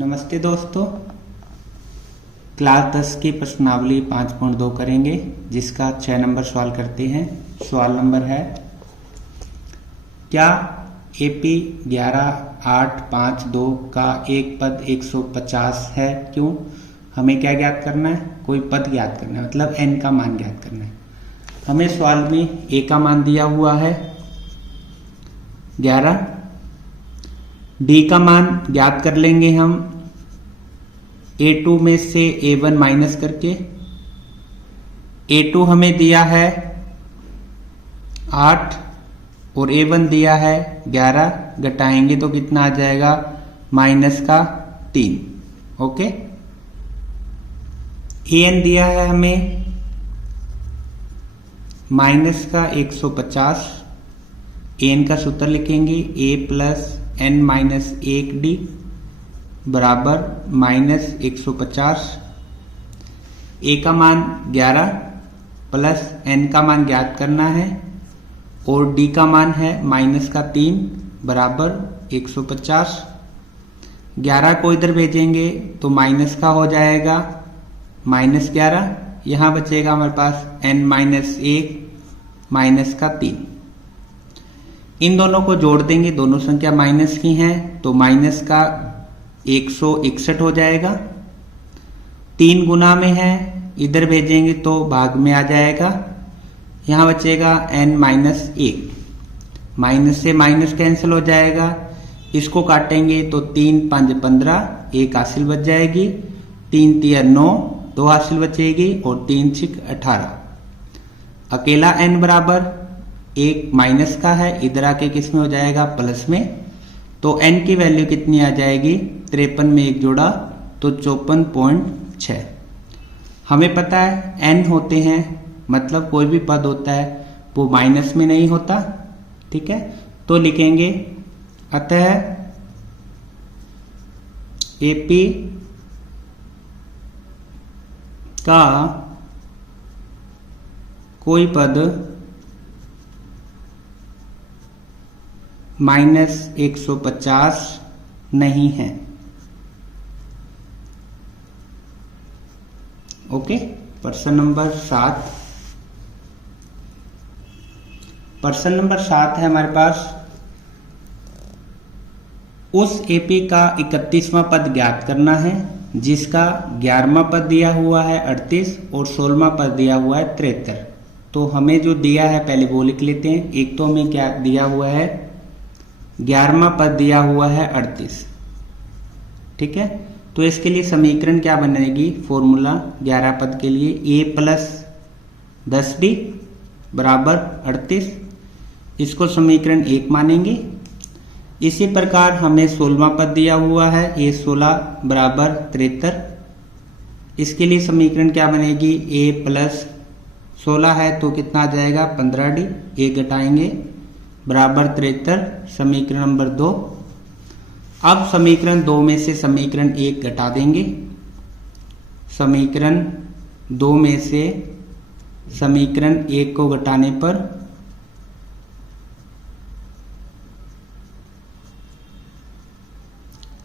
नमस्ते दोस्तों, क्लास 10 की प्रश्नावली 5.2 करेंगे, जिसका 6 नंबर सवाल करते हैं। सवाल नंबर है, क्या AP 11852 का एक पद 150 है? क्यों? हमें क्या ज्ञात करना है? कोई पद ज्ञात करना है, मतलब n का मान ज्ञात करना है। हमें सवाल में a का मान दिया हुआ है 11, d का मान ज्ञात कर लेंगे हम A2 में से A1 माइनस करके। A2 हमें दिया है 8 और A1 दिया है 11, घटाएंगे तो कितना आ जाएगा? माइनस का 3। ओके, AN दिया है हमें माइनस का 150। AN का सूत्र लिखेंगे A plus N minus 1D बराबर माइनस 150। A का मान 11 प्लस N का मान ज्ञात करना है और D का मान है माइनस का 3 बराबर 150। 11 को इधर भेजेंगे तो माइनस का हो जाएगा माइनस 11। यहाँ बचेगा हमारे पास N माइनस 1 माइनस का 3। इन दोनों को जोड़ देंगे, दोनों संख्या माइनस की हैं, तो माइनस का 161 हो जाएगा। 3 गुना में है, इधर भेजेंगे तो भाग में आ जाएगा। यहाँ बचेगा n माइनस 1। माइनस से माइनस कैंसिल हो जाएगा, इसको काटेंगे तो 3 5 15, 1 हासिल बच जाएगी। 3 3 9, 2 हासिल बचेगी और 3 6 18। अकेला n बराबर 1 माइनस का है, इधर आके किस में हो जाएगा? प्लस में। तो n की वैल्यू कितनी आ जाएगी? 53 में 1 जोड़ा तो 54.6। हमें पता है n होते हैं, मतलब कोई भी पद होता है वो माइनस में नहीं होता। ठीक है, तो लिखेंगे अतः AP का कोई पद माइनस 150 नहीं है। ओके, प्रश्न नंबर 7। प्रश्न नंबर 7 है हमारे पास, उस AP का 31वां पद ज्ञात करना है जिसका 11वां पद दिया हुआ है 38 और 16वां पद दिया हुआ है 73। तो हमें जो दिया है पहले वो लिख लेते हैं। एक तो हमें क्या दिया हुआ है? 11वां पद दिया हुआ है 38। ठीक है, तो इसके लिए समीकरण क्या बनेगी? फॉर्मूला 11 पद के लिए A प्लस 10D बराबर 38। इसको समीकरण 1 मानेंगे। इसी प्रकार हमें 16वां पद दिया हुआ है A 16 बराबर 73। इसके लिए समीकरण क्या बनेगी? A प्लस 16 है तो कितना आ जाएगा? 15D। 1 घटाएंगे बराबर 73, समीकरण नंबर 2। अब समीकरण 2 में से समीकरण 1 घटा देंगे। समीकरण 2 में से समीकरण 1 को घटाने पर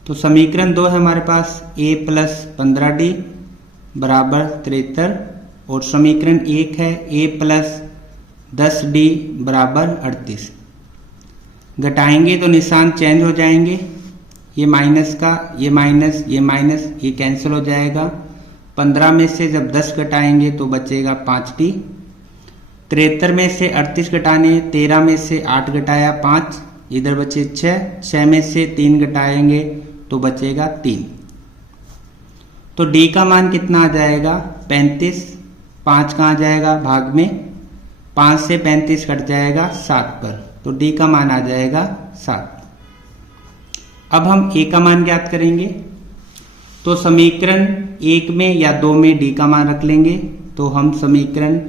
तो समीकरण 2 है हमारे पास A प्लस 15D बराबर 73 और समीकरण 1 है A प्लस 10D बराबर 38। घटाएंगे तो निशान चेंज हो जाएंगे, ये माइनस का ये माइनस, ये माइनस, ये कैंसिल हो जाएगा। 15 में से जब 10 घटाएंगे तो बचेगा 5D। 73 में से 38 घटाने, 13 में से 8 घटाया 5, इधर बचे 6। 6 में से 3 घटाएंगे तो बचेगा 3। तो D का मान कितना आ जाएगा? 35। 5 कहाँ जाएगा? भाग में। 5 से 35 कट जाएगा 7 पर, तो D का मान आ जाएगा 7। अब हम A का मान ज्ञात करेंगे, तो समीकरण 1 में या 2 में D का मान रख लेंगे। तो हम समीकरण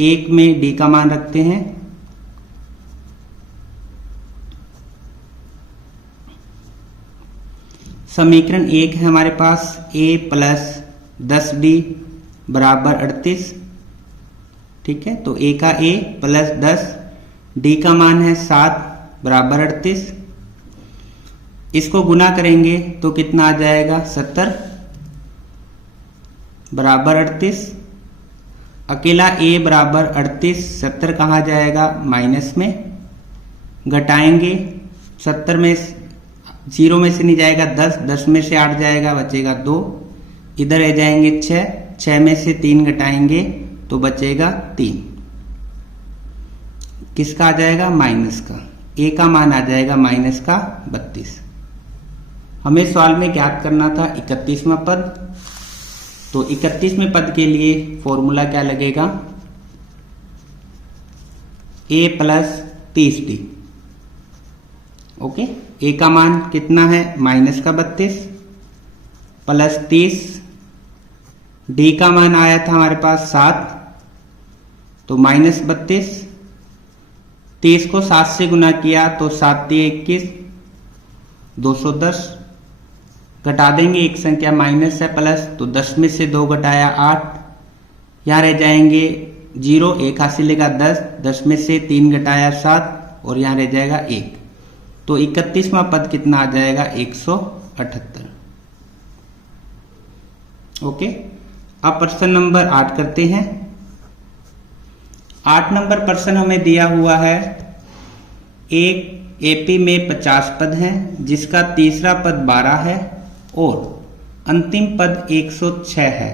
1 में D का मान रखते हैं। समीकरण 1 है हमारे पास A प्लस 10D बराबर 38। ठीक है, तो A का A प्लस 10, D का मान है 7 बराबर 38। इसको गुना करेंगे तो कितना आ जाएगा 70 बराबर 38। अकेला a बराबर 38, 70 कहाँ जाएगा माइनस में, घटाएंगे 70 में 0 में से नहीं जाएगा 10, 10 में से 8 जाएगा बचेगा 2, इधर रह जाएंगे 6, 6 में से 3 घटाएंगे तो बचेगा 3। किसका आ जाएगा माइनस का, a का मान आ जाएगा माइनस का 32। हमें सवाल में ज्ञात करना था 31वां पद, तो 31वें पद के लिए फॉर्मूला क्या लगेगा, a plus 30d। Okay, a का मान कितना है माइनस का 32 प्लस 30, d का मान आया था हमारे पास 7, तो माइनस 32, 30 को 7 से गुना किया तो 7 21, 210, घटा देंगे एक संख्या माइनस है प्लस, तो 10 में से 2 घटाया 8, यहाँ रह जाएंगे 0, 1 हासिलेगा 10, 10 में से 3 घटाया 7 और यहाँ रह जाएगा 1, तो 31वां पद कितना आ जाएगा 178। ओके, अब प्रश्न नंबर 8 करते हैं। 8 नंबर प्रश्न हमें दिया हुआ है, एक एपी में 50 पद हैं जिसका तीसरा पद 12 है और अंतिम पद 106 है।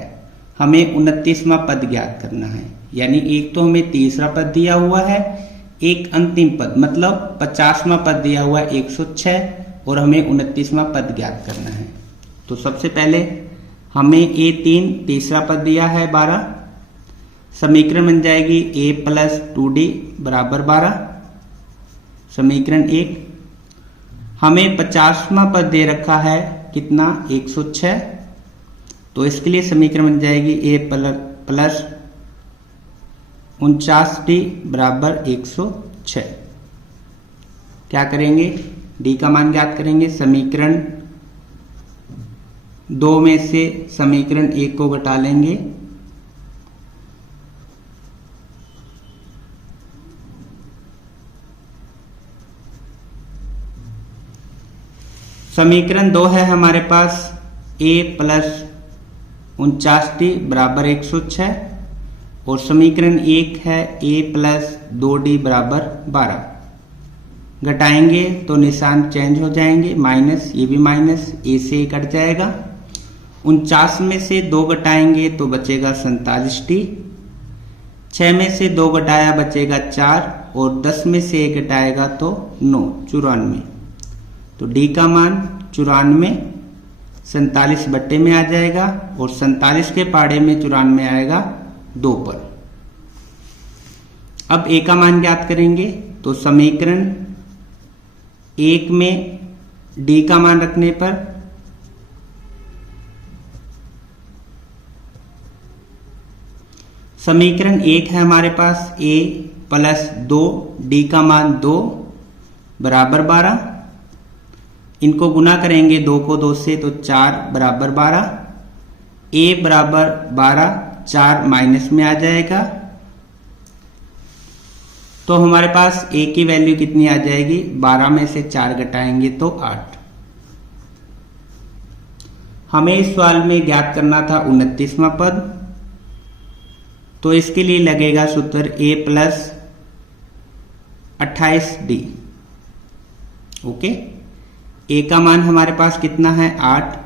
हमें 29वां पद ज्ञात करना है। यानी एक तो हमें तीसरा पद दिया हुआ है, एक अंतिम पद मतलब 50वां पद दिया हुआ है 106 और हमें 29वां पद ज्ञात करना है। तो सबसे पहले हमें A3 तीसरा पद दिया है 12, समीकरण बन जाएगी a प्लस 2d बराबर 12, समीकरण 1। हमें 50वां पद दे रखा है कितना 106, तो इसके लिए समीकरण बन जाएगी a प्लस 49d बराबर 106। क्या करेंगे, d का मान ज्ञात करेंगे, समीकरण 2 में से समीकरण 1 को घटा लेंगे, समीकरण 2 है हमारे पास a प्लस 49d बराबर 106 और समीकरण 1 है a प्लस 2d बराबर 12। घटाएंगे तो निशान चेंज हो जाएंगे, माइनस, ये भी माइनस, a से कट जाएगा। 49 में से 2 घटाएंगे तो बचेगा 47d, 6 में से 2 घटाया बचेगा 4 और 10 में से 1 घटाएगा तो 9, 94। तो d का मान 94 47 बट्टे में आ जाएगा और 47 के पाड़े में 94 आएगा 2 पर। अब a का मान ज्ञात करेंगे, तो समीकरण 1 में d का मान रखने पर समीकरण 1 है हमारे पास a प्लस 2 d का मान 2 बराबर 12। इनको गुना करेंगे 2 को 2 से तो 4 बराबर 12, a बराबर 12, 4 माइनस में आ जाएगा, तो हमारे पास a की वैल्यू कितनी आ जाएगी, 12 में से 4 घटाएंगे तो 8। हमें इस सवाल में ज्ञात करना था 29वां पद, तो इसके लिए लगेगा सूत्र a plus 28d। Okay, a का मान हमारे पास कितना है 8,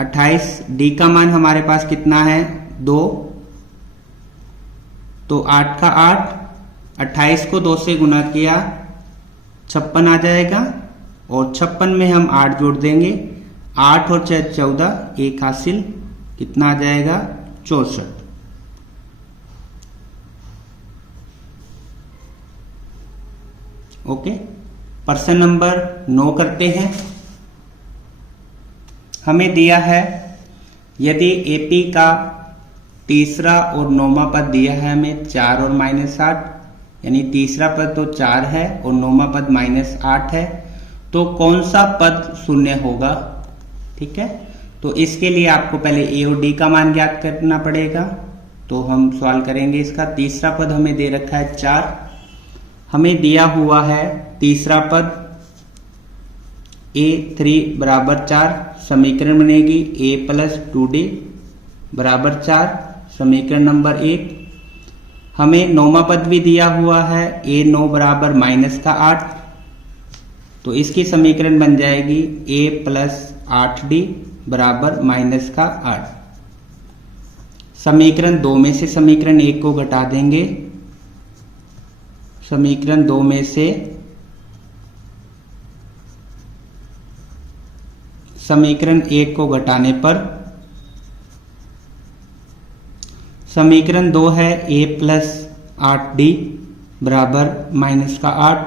28, d का मान हमारे पास कितना है 2, तो 8 का 8, 28 को 2 से गुना किया 56 आ जाएगा और 56 में हम 8 जोड़ देंगे, 8 और 6 14, 1 हासिल, कितना आ जाएगा 64। ओके, प्रश्न नंबर 9 करते हैं। हमें दिया है यदि एपी का तीसरा और 9वां पद दिया है हमें 4 और -8, यानी तीसरा पद तो 4 है और 9वां पद -8 है, तो कौन सा पद शून्य होगा। ठीक है, तो इसके लिए आपको पहले ए और डी का मान ज्ञात करना पड़ेगा। तो हम सवाल करेंगे इसका। तीसरा पद हमें दे रखा है 4, हमें दिया हुआ है तीसरा पद A3 बराबर 4, समीकरण बनेगी A प्लस 2D बराबर 4, समीकरण नंबर 1। हमें नौवां पद भी दिया हुआ है A9 बराबर -8, तो इसकी समीकरण बन जाएगी A प्लस 8D बराबर -8। समीकरण 2 में से समीकरण 1 को घटा देंगे। समीकरण 2 में से समीकरण 1 को घटाने पर समीकरण 2 है A प्लस 8D बराबर -8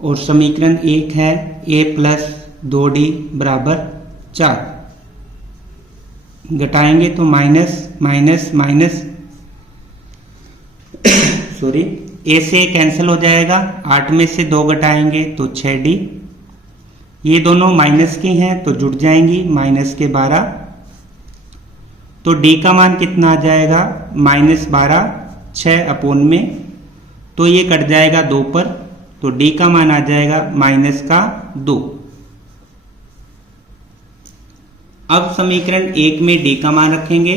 और समीकरण 1 है A प्लस 2D बराबर 4। घटाएंगे तो minus minus minus sorry A से कैंसिल हो जाएगा, 8 में से 2 घटाएंगे तो 6D। ये दोनों माइनस की हैं तो जुड़ जाएंगी, माइनस के 12। तो D का मान कितना आ जाएगा -12, 6 अपोन में, तो ये कट जाएगा 2 पर, तो D का मान आ जाएगा -2। अब समीकरण 1 में D का मान रखेंगे।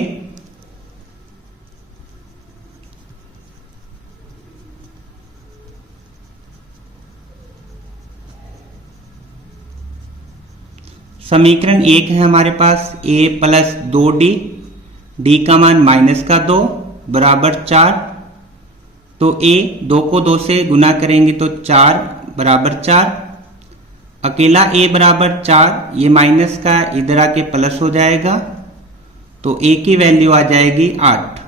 समीकरण 1 है हमारे पास A प्लस 2D, D का मान -2 बराबर 4, तो A 2 को 2 से गुना करेंगे तो 4 बराबर 4। अकेला A बराबर 4, ये माइनस का इधर आके प्लस हो जाएगा, तो A की वैल्यू आ जाएगी 8।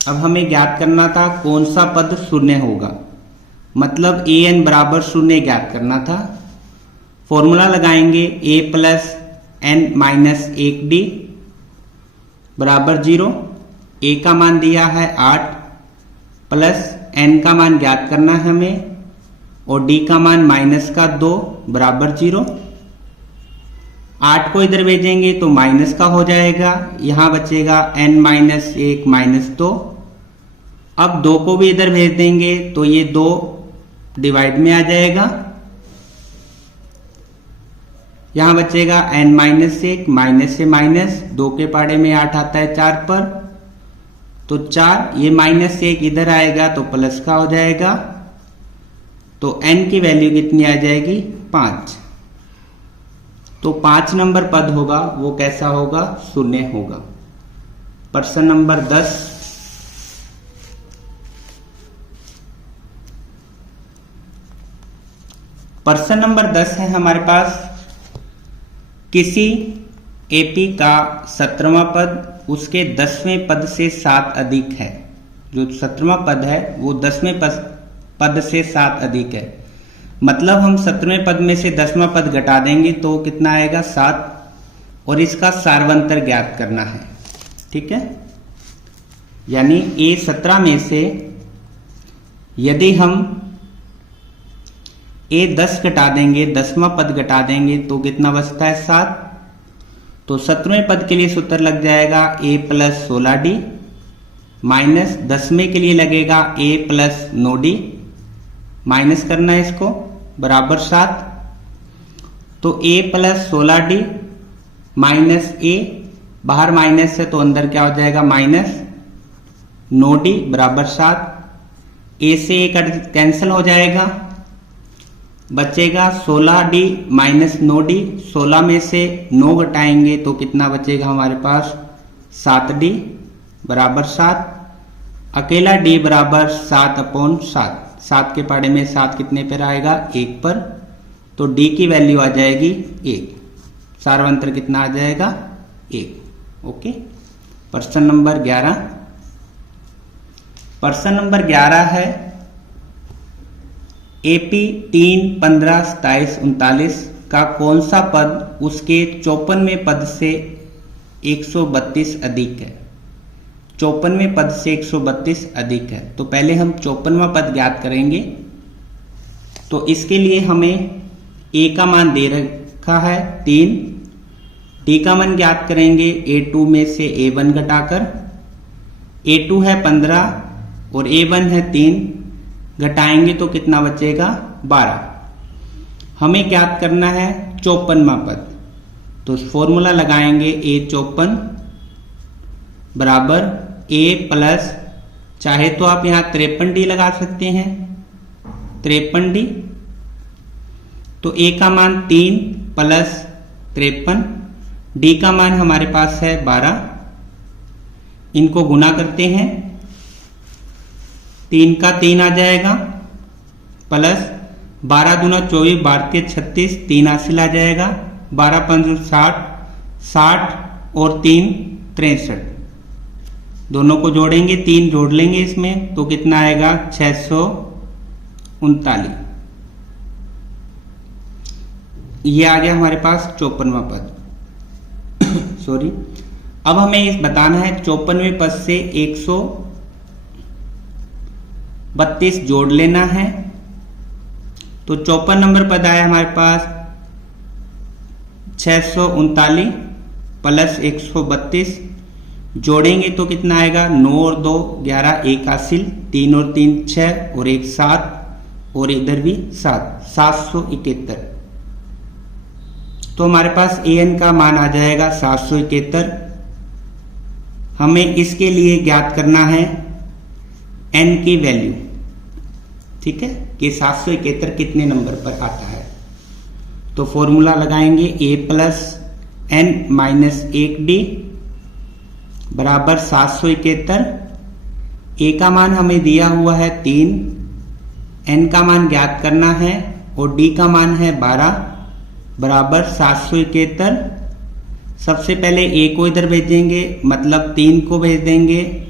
अब हमें ज्ञात करना था कौन सा पद शून्य होगा, मतलब an बराबर 0 ज्ञात करना था। फॉर्मूला लगाएंगे A plus n minus 1D बराबर 0। A का मान दिया है 8 प्लस n का मान ज्ञात करना है हमें, और D का मान -2 बराबर 0। 8 को इधर भेजेंगे तो माइनस का हो जाएगा, यहां बचेगा n माइनस 1 -2। अब 2 को भी इधर भेज देंगे तो ये 2 डिवाइड में आ जाएगा, यहां बचेगा n माइनस 1, माइनस से माइनस, 2 के पाड़े में 8 आता है 4 पर, तो 4, ये -1 इधर आएगा तो प्लस का हो जाएगा, तो n की वैल्यू कितनी आ जाएगी 5। तो 5 नंबर पद होगा वो कैसा होगा, शून्य होगा। प्रश्न नंबर 10। प्रश्न नंबर 10 है हमारे पास, किसी AP का 17वां पद उसके 10वें पद से 7 अधिक है। जो 17वां पद है वो 10वें पद से 7 अधिक है, मतलब हम 17वें पद में से 10वां पद घटा देंगे तो कितना आएगा 7, और इसका सार्वंतर ज्ञात करना है। ठीक है, यानी A17 में से यदि हम A10 घटा देंगे, 10वां पद घटा देंगे तो कितना बचता है 7। तो 17वें पद के लिए सूत्र लग जाएगा A प्लस 16D माइनस 10वें के लिए लगेगा A प्लस 9D, माइनस करना है इसको, बराबर 7। तो A plus 16D minus A, बाहर माइनस है तो अंदर क्या हो जाएगा माइनस 9D बराबर 7। A से A कैंसिल हो जाएगा, बचेगा 16D माइनस 9D। 16 में से 9 घटाएंगे तो कितना बचेगा हमारे पास 7D बराबर 7। अकेला D बराबर 7/7, 7 के पाड़े में 7 कितने पर आएगा 1 पर, तो D की वैल्यू आ जाएगी 1। सार्वंतर कितना आ जाएगा 1। ओके। प्रश्न नंबर 11। प्रश्न नंबर 11 है AP 3, 15, 27, 39 का कौन सा पद उसके 54वें पद से 132 अधिक है। 54वें पद से 132 अधिक है, तो पहले हम 54वां पद ज्ञात करेंगे। तो इसके लिए हमें A का मान दे रखा है 3, D का मान ज्ञात करेंगे A2 में से A1 घटाकर। A2 है 15 और A1 है 3, घटाएंगे तो कितना बचेगा 12। हमें ज्ञात करना है 54वां पद। तो फॉर्मूला लगाएंगे A54 बराबर A प्लस, चाहे तो आप यहां 53D लगा सकते हैं, 53D। तो A का मान 3 प्लस 53, D का मान हमारे पास है 12। इनको गुना करते हैं, 3 का 3 आ जाएगा प्लस 12 दूना 24, 12 36, 3 हासिल आ जाएगा, 12 5 60, 60 और 3 63। दोनों को जोड़ेंगे, 3 जोड़ लेंगे इसमें तो कितना आएगा 639। ये आ गया हमारे पास 54वां पद। सॉरी, अब हमें इस बताना है 54वें पद से 132 जोड़ लेना है। तो 54 नंबर पद आया हमारे पास 639 प्लस 132, जोड़ेंगे तो कितना आएगा 9 और 2 11, 1 हासिल, 3 और 3 6 और 1 7 और इधर भी 7, 771। तो हमारे पास an का मान आ जाएगा 771। हमें इसके लिए ज्ञात करना है n की वैल्यू, ठीक है, कि 771 कितने नंबर पर आता है। तो फॉर्मूला लगाएंगे a plus n minus 1d बराबर 771। a का मान हमें दिया हुआ है 3, n का मान ज्ञात करना है और d का मान है 12 बराबर 771। सबसे पहले a को इधर भेजेंगे, मतलब 3 को भेज देंगे,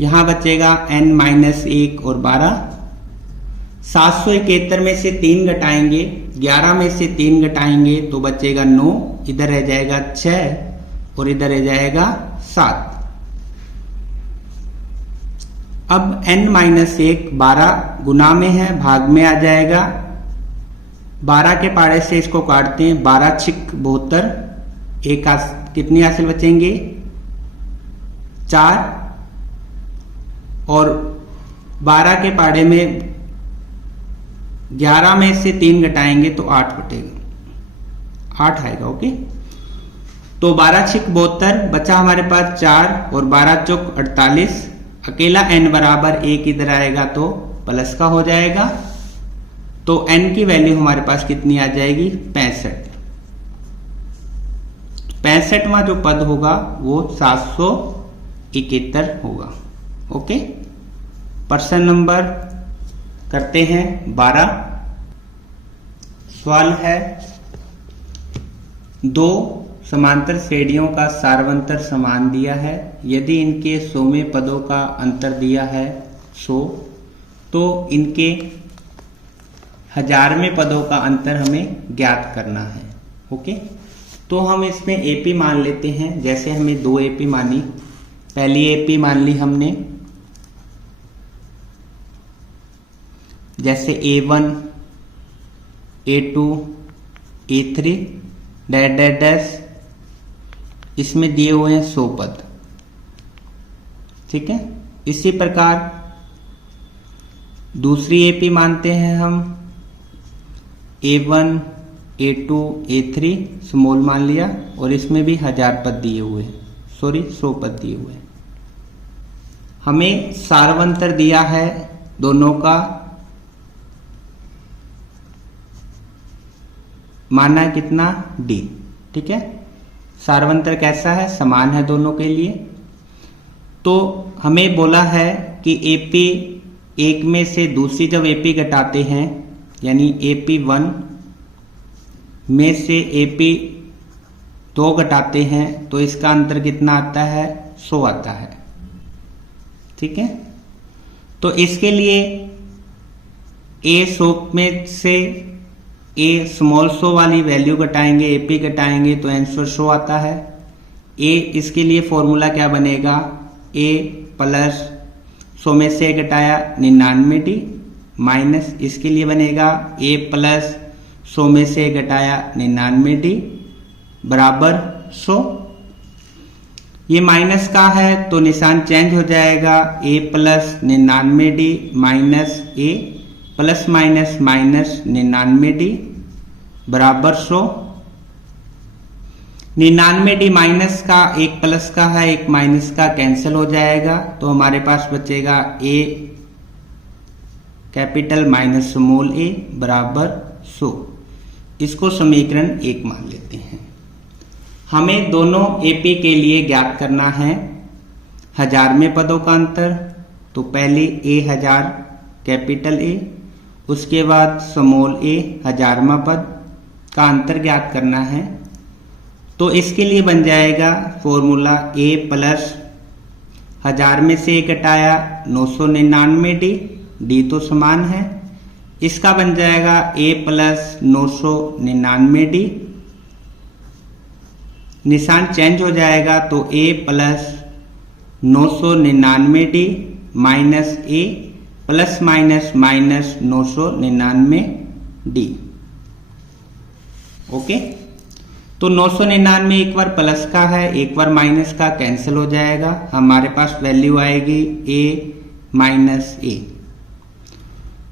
यहां बचेगा n माइनस 1 और 12। 771 में से 3 घटाएंगे, 11 में से 3 घटाएंगे तो बचेगा 9, इधर रह जाएगा 6 और इधर रह जाएगा 7। अब n माइनस 1 12 गुना में है, भाग में आ जाएगा। 12 के पाड़े से इसको काटते हैं, 12 छिक 72, एक कितनी हासिल बचेंगे 4, और 12 के पाड़े में 11 में से 3 घटाएंगे तो 8 बटेगा, 8 आएगा। ओके, तो 12 छिक 72 बचा हमारे पास 4 और 12 चौक 48। अकेला n बराबर 1 इधर आएगा तो प्लस का हो जाएगा। तो n की वैल्यू हमारे पास कितनी आ जाएगी 65। 65वां जो पद होगा वो 771 होगा। ओके, प्रश्न नंबर करते हैं 12। सवाल है, 2 समांतर श्रेणियों का सार्वंतर समान दिया है, यदि इनके 100वें पदों का अंतर दिया है 100, तो इनके 1000वें पदों का अंतर हमें ज्ञात करना है। ओके, तो हम इसमें AP मान लेते हैं। जैसे हमें 2 AP मानी, पहली AP मान ली हमने, जैसे A1 A2 A3 dash dash dash, इसमें दिए हुए हैं 100 पद, ठीक है। इसी प्रकार दूसरी AP मानते हैं हम, A1 A2 A3 स्मॉल मान लिया, और इसमें भी 1000 पद दिए हुए हैं, सॉरी 100 पद दिए हुए हैं। हमें सार्वंतर दिया है दोनों का, माना है कितना D, ठीक है। सार्वंतर कैसा है, समान है दोनों के लिए। तो हमें बोला है कि AP एक में से दूसरी जब AP घटाते हैं, यानी AP1 में से AP2 घटाते हैं तो इसका अंतर कितना आता है 100 आता है, ठीक है। तो इसके लिए A 100 में से A स्मॉल 100 वाली वैल्यू घटाएंगे, AP घटाएंगे तो आंसर 100 आता है। A इसके लिए फॉर्मूला क्या बनेगा, A प्लस 100 में से घटाया 99D माइनस इसके लिए बनेगा A प्लस 100 में से घटाया 99D बराबर 100। ये माइनस का है तो निशान चेंज हो जाएगा, A plus 99D minus A plus minus minus 99D बराबर 100। 99D माइनस का, एक प्लस का है एक माइनस का, कैंसिल हो जाएगा तो हमारे पास बचेगा A capital minus small a बराबर 100। इसको समीकरण 1 मान लेते हैं। हमें दोनों AP के लिए ज्ञात करना है हजार में पदों का अंतर। तो पहले A 1000 कैपिटल A, उसके बाद स्मॉल a हजारवां पद का अंतर ज्ञात करना है। तो इसके लिए बन जाएगा फॉर्मूला A प्लस 1000 में से A घटाया 999D, D तो समान है, इसका बन जाएगा A प्लस 999D। निशान चेंज हो जाएगा तो A plus 999D minus A plus minus minus 999D। Okay, तो 999 एक बार प्लस का है एक बार माइनस का, कैंसिल हो जाएगा, हमारे पास वैल्यू आएगी A माइनस A।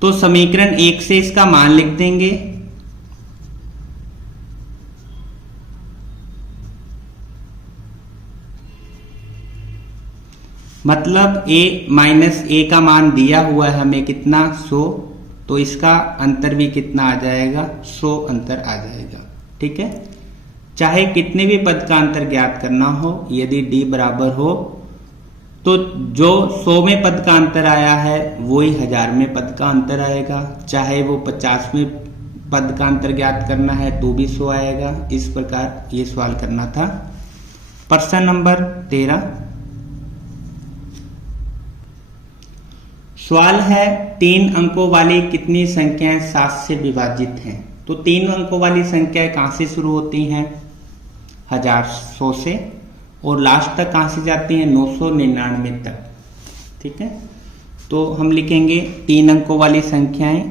तो समीकरण 1 से इसका मान लिख देंगे। मतलब A माइनस A का मान दिया हुआ है हमें कितना 100, तो इसका अंतर भी कितना आ जाएगा 100 अंतर आ जाएगा। ठीक है, चाहे कितने भी पद का अंतर ज्ञात करना हो, यदि D बराबर हो तो जो 100 में पद का अंतर आया है वही 1000 में पद का अंतर आएगा। चाहे वो 50 में पद का अंतर ज्ञात करना है तो भी 100 आएगा। इस प्रकार ये सवाल करना था। प्रश्न नंबर 13 सवाल है 3 अंकों वाली कितनी संख्याएं 7 से विभाजित हैं। तो 3 अंकों वाली संख्याएं कहां से शुरू होती हैं 1000 100 से, और लास्ट तक कहां से जाती हैं 999 तक। ठीक है, तो हम लिखेंगे 3 अंकों वाली संख्याएं।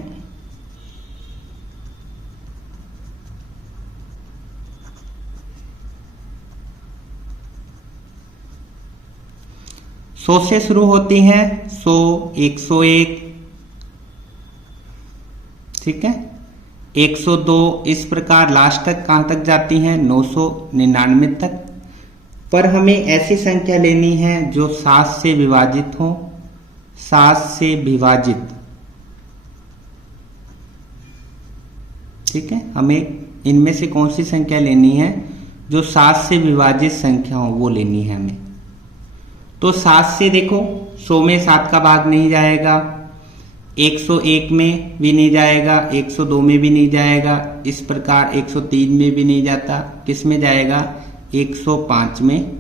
सौ से शुरू होती हैं 100 101, ठीक है, 102, इस प्रकार लास्ट तक कहां तक जाती हैं 999 तक। पर हमें ऐसी संख्या लेनी है जो 7 से विभाजित हो, 7 से विभाजित। ठीक है, हमें इनमें से कौन सी संख्या लेनी है जो 7 से विभाजित संख्या हो, वो लेनी है हमें। तो 7 से देखो 100 में 7 का भाग नहीं जाएगा, 101 में भी नहीं जाएगा, 102 में भी नहीं जाएगा, इस प्रकार 103 में भी नहीं जाता। किस में जाएगा 105 में।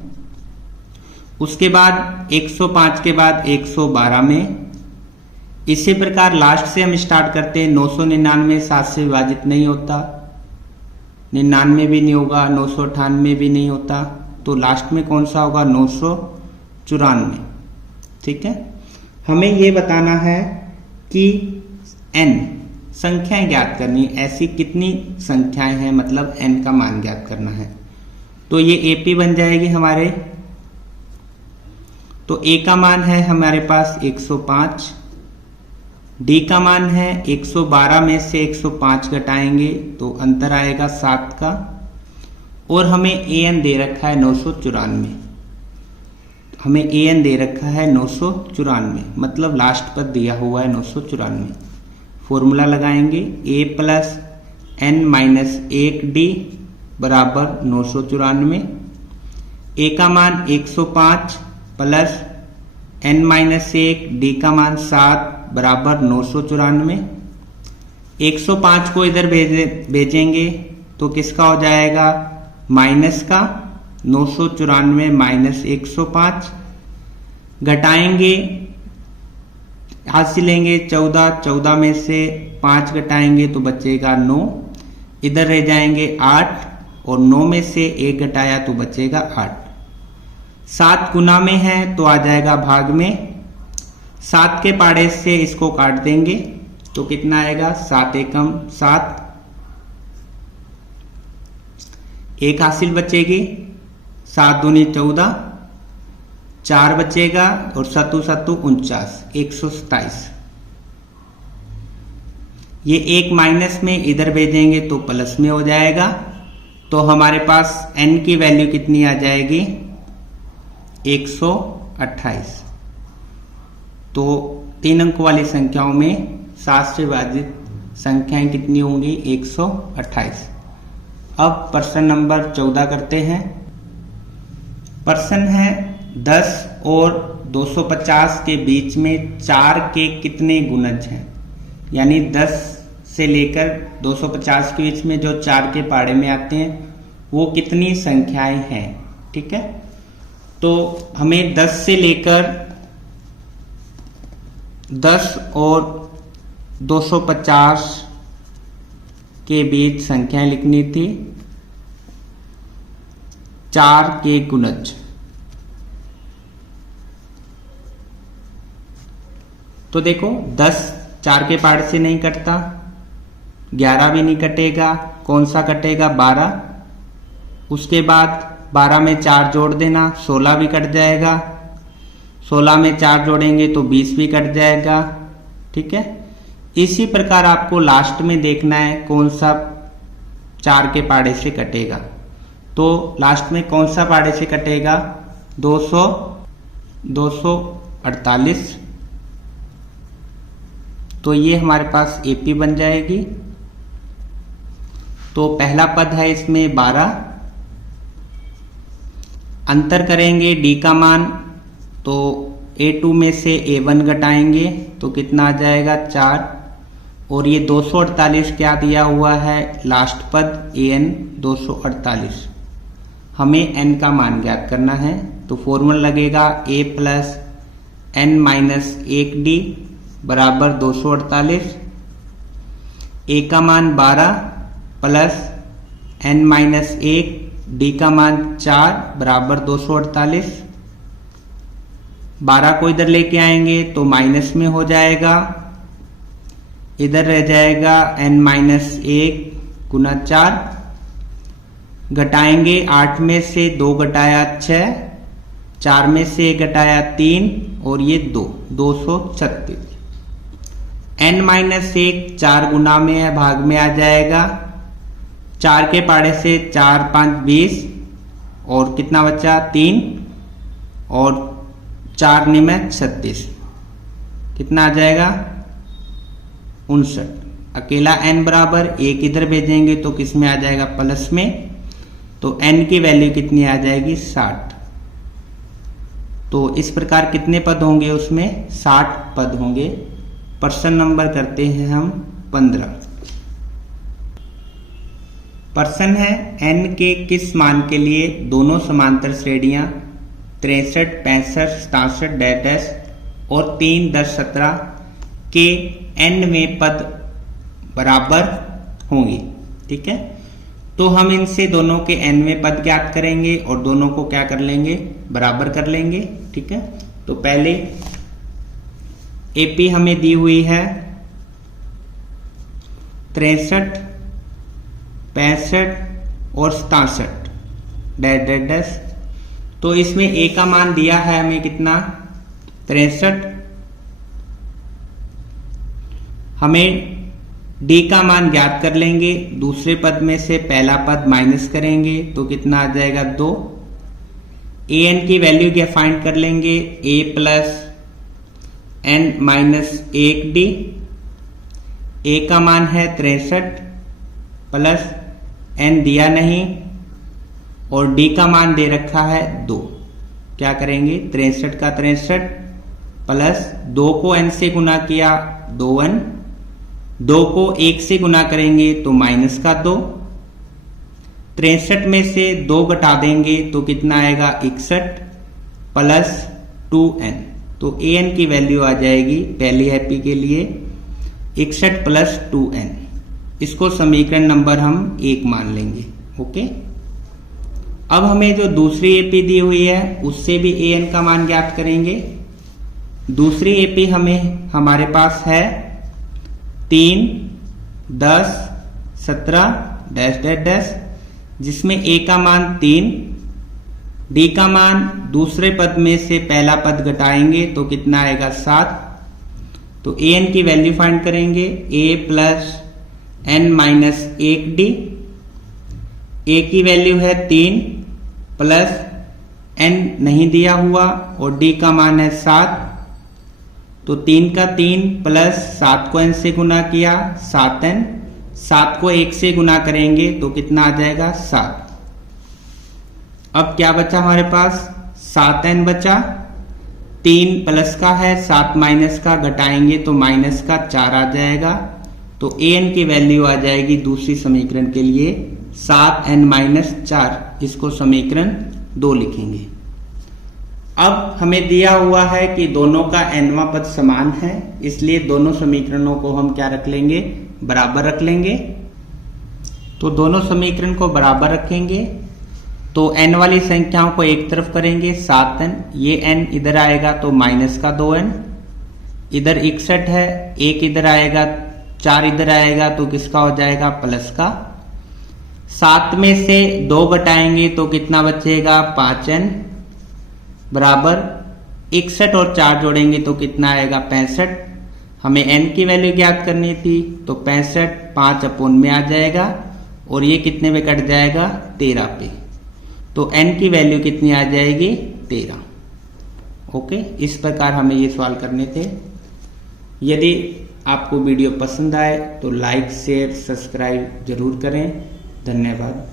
उसके बाद 105 के बाद 112 में। इसी प्रकार लास्ट से हम स्टार्ट करते हैं 999 7 से विभाजित नहीं होता, 99 भी नहीं होगा, 998 भी नहीं होता, तो लास्ट में कौन सा होगा 994। ठीक है, हमें ये बताना है कि n संख्याएं ज्ञात करनी, ऐसी कितनी संख्याएं हैं, मतलब n का मान ज्ञात करना है। तो ये AP बन जाएगी हमारे। तो A का मान है हमारे पास 105, D का मान है 112 में से 105 घटाएंगे तो अंतर आएगा 7 का, और हमें AN दे रखा है 994। हमें AN दे रखा है 994, मतलब लास्ट पर दिया हुआ है 994। फॉर्मूला लगाएंगे A plus N minus 1D बराबर 994। A का मान 105 प्लस N माइनस 1, D का मान 7 बराबर 994। 105 को इधर भेजेंगे तो किसका हो जाएगा माइनस का, 994 माइनस 105, घटाएंगे हाथ से लेंगे 14, 14 में से 5 घटाएंगे तो बचेगा 9, इधर रह जाएंगे 8, और 9 में से 1 घटाया तो बचेगा 8। 7 गुना में है तो आ जाएगा भाग में, 7 के पाड़े से इसको काट देंगे तो कितना आएगा 7 एकम 7, 1 हासिल बचेगी, 7 दूनी 14, 4 बचेगा, और 7 7 49, 127। ये एक माइनस में इधर भेजेंगे तो प्लस में हो जाएगा। तो हमारे पास n की वैल्यू कितनी आ जाएगी 128। तो 3 अंक वाली संख्याओं में 7 से विभाजित संख्याएं कितनी होंगी 128। अब प्रश्न नंबर 14 करते हैं। प्रश्न है 10 और 250 के बीच में 4 के कितने गुणज हैं। यानी 10 से लेकर 250 के बीच में जो 4 के पहाड़े में आते हैं वो कितनी संख्याएं हैं। ठीक है, तो हमें 10 से लेकर 10 और 250 के बीच संख्याएं लिखनी थी। 4 के गुणज, तो देखो 10 4 के पहाड़े से नहीं कटता, 11 भी नहीं कटेगा, कौन सा कटेगा 12। उसके बाद 12 में 4 जोड़ देना, 16 भी कट जाएगा। 16 में 4 जोड़ेंगे तो 20 भी कट जाएगा। ठीक है, इसी प्रकार आपको लास्ट में देखना है कौन सा 4 के पहाड़े से कटेगा। तो लास्ट में कौन सा पहाड़े से कटेगा 248। तो ये हमारे पास एपी बन जाएगी। तो पहला पद है इसमें 12। अंतर करेंगे डी का मान, तो A2 में से A1 घटाएंगे तो कितना आ जाएगा 4। और ये 248 क्या दिया हुआ है लास्ट पद AN 248। हमें n का मान ज्ञात करना है। तो फॉर्मूला लगेगा A plus n minus 1D बराबर 248। A का मान 12 प्लस n माइनस 1, D का मान 4 बराबर 248। 12 को इधर लेके आएंगे तो माइनस में हो जाएगा, इधर रह जाएगा n माइनस 1 गुना 4। घटाएंगे 8 में से 2 घटाया 6, 4 में से 1 घटाया 3 और ये 236। n माइनस 1 4 गुना में है, भाग में आ जाएगा। 4 के पहाड़े से 4 5 20 और कितना बचा 3 और 4 निमे 36, कितना आ जाएगा 59। अकेला n बराबर 1 इधर भेजेंगे तो किस में आ जाएगा प्लस में। तो n की वैल्यू कितनी आ जाएगी 60। तो इस प्रकार कितने पद होंगे उसमें 60 पद होंगे। प्रश्न नंबर करते हैं हम 15। प्रश्न है n के किस मान के लिए दोनों समांतर श्रेणियां 63 65 67 डैश और 3 10 17 के nवें पद बराबर होंगे। ठीक है, तो हम इनसे दोनों के nवें पद ज्ञात करेंगे और दोनों को क्या कर लेंगे बराबर कर लेंगे। ठीक है, तो पहले एपी हमें दी हुई है 63 65 और 67 डैश डैश डैश। तो इसमें ए का मान दिया है हमें कितना 63। हमें डी का मान ज्ञात कर लेंगे, दूसरे पद में से पहला पद माइनस करेंगे तो कितना आ जाएगा 2। ए एन की वैल्यू क्या फाइंड कर लेंगे ए प्लस n माइनस 1D। ए का मान है 63 प्लस n दिया नहीं और d का मान दे रखा है 2। क्या करेंगे 63 का 63 प्लस 2 को n से गुना किया 2n, 2 को 1 से गुना करेंगे तो माइनस का 2। 63 में से 2 घटा देंगे तो कितना आएगा 61 प्लस 2n। तो an की वैल्यू आ जाएगी पहली हैप्पी के लिए 61 प्लस 2n। इसको समीकरण नंबर हम 1 मान लेंगे। ओके, अब हमें जो दूसरी एपी दी हुई है उससे भी an का मान ज्ञात करेंगे। दूसरी एपी हमारे पास है 3 10 17 डैश डैश डैश, जिसमें a का मान 3, d का मान दूसरे पद में से पहला पद घटाएंगे तो कितना आएगा 7 तो ए एन की वैल्यू फाइंड करेंगे, ए प्लस एन माइनस 1d। ए की वैल्यू है 3 प्लस एन नहीं दिया हुआ और डी का मान है 7, तो 3 का 3 प्लस 7 को n से गुना किया 7n, 7 को 1 से गुना करेंगे तो कितना आ जाएगा 7। अब क्या बचा हमारे पास, 7n बचा, 3 प्लस का है 7 माइनस का, घटाएंगे तो माइनस का 4 आ जाएगा। तो an की वैल्यू आ जाएगी दूसरी समीकरण के लिए 7n माइनस 4, इसको समीकरण 2 लिखेंगे। अब हमें दिया हुआ है कि दोनों का nवां पद समान है, इसलिए दोनों समीकरणों को हम क्या रख लेंगे, बराबर रख लेंगे। तो दोनों समीकरण को बराबर रखेंगे तो n वाली संख्याओं को एक तरफ करेंगे 7n, ये n इधर आएगा तो माइनस का 2n, इधर 61 है, 1 इधर आएगा, 4 इधर आएगा तो किसका हो जाएगा, प्लस का। 7 में से 2 घटाएंगे तो कितना बचेगा, 5n बराबर 61 और 4 जोड़ेंगे तो कितना आएगा, 65। हमें n की वैल्यू ज्ञात करनी थी तो 65 5 अपोन में आ जाएगा और ये कितने पे कट जाएगा, 13 पे। तो n की वैल्यू कितनी आ जाएगी, 13। ओके, इस प्रकार हमें ये सवाल करने थे। यदि आपको वीडियो पसंद आए तो लाइक शेयर सब्सक्राइब जरूर करें। धन्यवाद।